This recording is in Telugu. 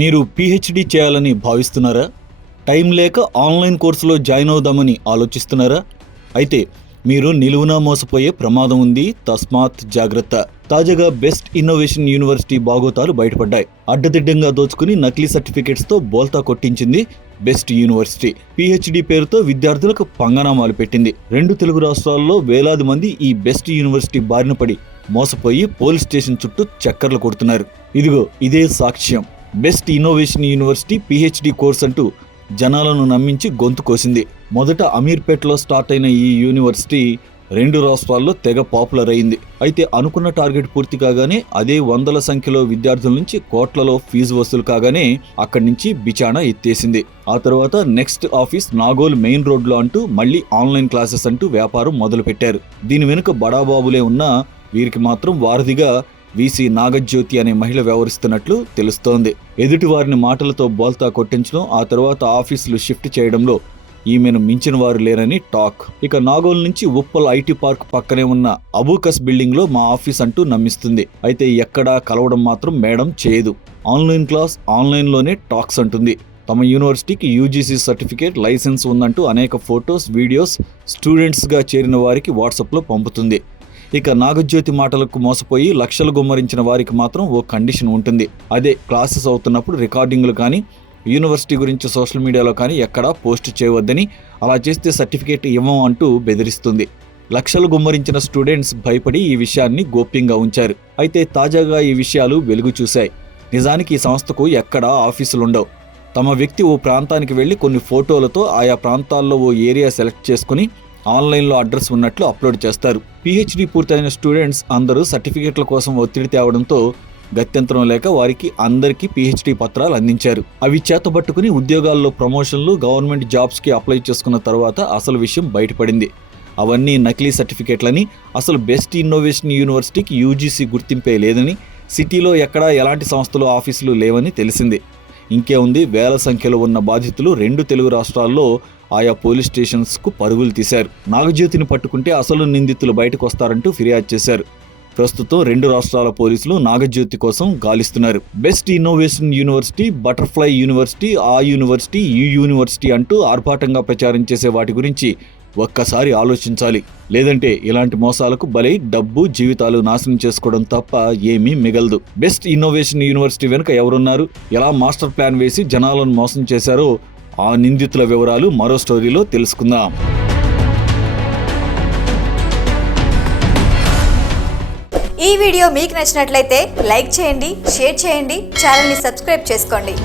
మీరు పీహెచ్డీ చేయాలని భావిస్తున్నారా? టైం లేక ఆన్లైన్ కోర్సులో జాయిన్ అవుదామని ఆలోచిస్తున్నారా? అయితే మీరు నిలువునా మోసపోయే ప్రమాదం ఉంది. తస్మాత్ జాగ్రత్త. తాజాగా బెస్ట్ ఇన్నోవేషన్ యూనివర్సిటీ బాగోతాలు బయటపడ్డాయి. అడ్డదిడ్డంగా దోచుకుని నకిలీ సర్టిఫికెట్స్తో బోల్తా కొట్టించింది బెస్ట్ యూనివర్సిటీ. పీహెచ్డీ పేరుతో విద్యార్థులకు పంగనామాలు పెట్టింది. 2 తెలుగు రాష్ట్రాల్లో వేలాది మంది ఈ బెస్ట్ యూనివర్సిటీ బారిన పడి మోసపోయి పోలీస్ స్టేషన్ చుట్టూ చక్కర్లు కొడుతున్నారు. ఇదిగో ఇదే సాక్ష్యం. Best innovation university PhD course అంటూ జనాలను నమ్మించి గొంతు కోసింది. మొదట అమీర్పేటలో స్టార్ట్ అయిన ఈ యూనివర్సిటీ 2 రాష్ట్రాల్లో తెగ పాపులర్ అయింది. అయితే అనుకున్న టార్గెట్ పూర్తి కాగానే అదే వందల సంఖ్యలో విద్యార్థుల నుంచి కోట్లలో ఫీజు వసూలు కాగానే అక్కడి నుంచి బిచాణా ఎత్తేసింది. ఆ తర్వాత నెక్స్ట్ ఆఫీస్ నాగోల్ మెయిన్ రోడ్లో అంటూ మళ్లీ ఆన్లైన్ క్లాసెస్ అంటూ వ్యాపారం మొదలుపెట్టారు. దీని వెనుక బడాబాబులే ఉన్నా వీరికి మాత్రం వారధిగా వీసీ నాగజ్యోతి అనే మహిళ వ్యవహరిస్తున్నట్లు తెలుస్తోంది. ఎదుటి వారిని మాటలతో బోల్తా కొట్టించడం, ఆ తర్వాత ఆఫీసులు షిఫ్ట్ చేయడంలో ఈమెను మించిన వారు లేరని టాక్. ఇక నాగోల్ నుంచి ఉప్పల్ ఐటీ పార్క్ పక్కనే ఉన్న అబూకస్ బిల్డింగ్ లో మా ఆఫీస్ అంటూ నమ్మిస్తుంది. అయితే ఎక్కడా కలవడం మాత్రం మేడం చేయదు. ఆన్లైన్ క్లాస్ ఆన్లైన్లోనే టాక్స్ అంటుంది. తమ యూనివర్సిటీకి యూజీసీ సర్టిఫికేట్, లైసెన్స్ ఉందంటూ అనేక ఫొటోస్, వీడియోస్ స్టూడెంట్స్గా చేరిన వారికి వాట్సాప్లో పంపుతుంది. ఇక నాగజ్యోతి మాటలకు మోసపోయి లక్షలు గుమ్మరించిన వారికి మాత్రం ఓ కండిషన్ ఉంటుంది. అదే క్లాసెస్ అవుతున్నప్పుడు రికార్డింగ్లు కానీ, యూనివర్సిటీ గురించి సోషల్ మీడియాలో కానీ ఎక్కడా పోస్ట్ చేయవద్దని, అలా చేస్తే సర్టిఫికేట్ ఇవ్వం అంటూ బెదిరిస్తుంది. లక్షలు గుమ్మరించిన స్టూడెంట్స్ భయపడి ఈ విషయాన్ని గోప్యంగా ఉంచారు. అయితే తాజాగా ఈ విషయాలు వెలుగు చూశాయి. నిజానికి ఈ సంస్థకు ఎక్కడా ఆఫీసులుండవు. తమ వ్యక్తి ఓ ప్రాంతానికి వెళ్లి కొన్ని ఫోటోలతో ఆయా ప్రాంతాల్లో ఓ ఏరియా సెలెక్ట్ చేసుకుని ఆన్లైన్లో అడ్రస్ ఉన్నట్లు అప్లోడ్ చేస్తారు. పీహెచ్డీ పూర్తయిన స్టూడెంట్స్ అందరూ సర్టిఫికేట్ల కోసం ఒత్తిడి తేవడంతో గత్యంతరం లేక వారికి అందరికీ పీహెచ్డీ పత్రాలు అందించారు. అవి చేతబట్టుకుని ఉద్యోగాల్లో ప్రమోషన్లు, గవర్నమెంట్ జాబ్స్కి అప్లై చేసుకున్న తర్వాత అసలు విషయం బయటపడింది. అవన్నీ నకిలీ సర్టిఫికేట్లని, అసలు బెస్ట్ ఇన్నోవేషన్ యూనివర్సిటీకి యూజీసీ గుర్తింపే లేదని, సిటీలో ఎక్కడా ఎలాంటి సంస్థలు, ఆఫీసులు లేవని తెలిసింది. ఇంకే ఉంది, వేల సంఖ్యలో ఉన్న బాధితులు 2 తెలుగు రాష్ట్రాల్లో ఆయా పోలీస్ స్టేషన్స్కు పరుగులు తీశారు. నాగజ్యోతిని పట్టుకుంటే అసలు నిందితులు బయటకు వస్తారంటూ ఫిర్యాదు చేశారు. ప్రస్తుతం 2 రాష్ట్రాల పోలీసులు నాగజ్యోతి కోసం గాలిస్తున్నారు. Best innovation university, butterfly university, ఆ యూనివర్సిటీ, ఈ యూనివర్సిటీ అంటూ ఆర్భాటంగా ప్రచారం చేసే వాటి గురించి ఒక్కసారి ఆలోచించాలి. లేదంటే ఇలాంటి మోసాలకు బలై డబ్బు, జీవితాలు నాశనం చేసుకోవడం తప్ప ఏమీ మిగలదు. బెస్ట్ ఇన్నోవేషన్ యూనివర్సిటీ వెనుక ఎవరున్నారు, ఎలా మాస్టర్ ప్లాన్ వేసి జనాలను మోసం చేశారో ఆ నిందితుల వివరాలు మరో స్టోరీలో తెలుసుకుందాం. ఈ వీడియో మీకు నచ్చినట్లయితే లైక్ చేయండి, షేర్ చేయండి, ఛానల్ని సబ్స్క్రైబ్ చేసుకోండి.